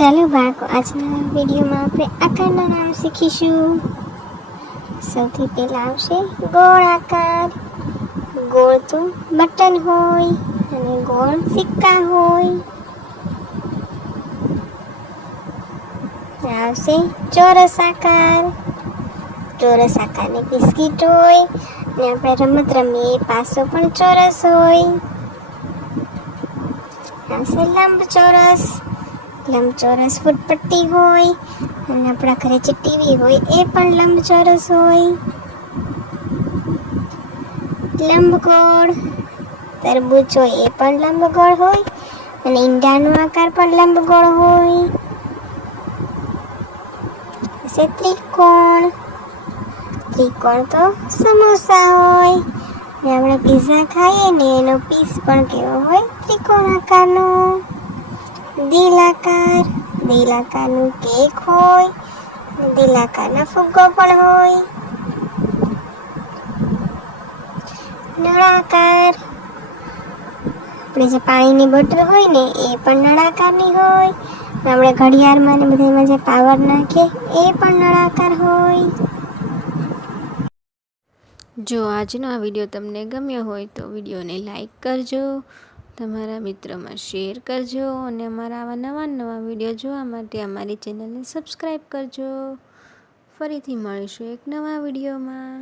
ચાલો બાળકો આજના વિડીયોમાં આપણે આકારના નામ શીખીશું. સૌથી પહેલા આવશે ગોળ આકાર. ગોળ તો બટન હોય અને ગોળ સિક્કા હોય. આવશે ચોરસ આકાર. ચોરસ આકારની બિસ્કીટ હોય અને આપણે રમત રમીએ પાસો પણ ચોરસ હોય. આવશે લંબચોરસ. લંબચોરસ ફૂટપટ્ટી હોય અને આપણા ઘરે જે ટીવી હોય એ પણ લંબચોરસ હોય. લંબગોળ, તરબૂચ હોય એ પણ લંબગોળ હોય અને ઈંડાનો આકાર પણ લંબગોળ હોય. ત્રિકોણ ત્રિકોણ તો સમોસા હોય. ને આપણે પીઝા ખાઈએ ને એનો પીસ પણ કેવો હોય? ત્રિકોણ આકારનો. દિલ દિલાકારનું કેક હોય, દિલાકારના ફુગ્ગો પણ હોય. નળાકાર. આપણે જે પાણીની બોટલ હોય ને, એ પણ નળાકારની હોય. આપણે ઘડિયાળમાં ને બધામાં જે પાવર નાખીએ, એ પણ નળાકાર હોય. જો આજનો આ વીડિયો તમને ગમ્યો હોય તો વિડીયોને લાઈક કરજો. તમારા મિત્રોમાં શેર કરજો અને અમારા આવા નવા નવા વીડિયો જોવા માટે અમારી ચેનલને સબસ્ક્રાઈબ કરજો. ફરીથી મળીશું એક નવા વિડીયોમાં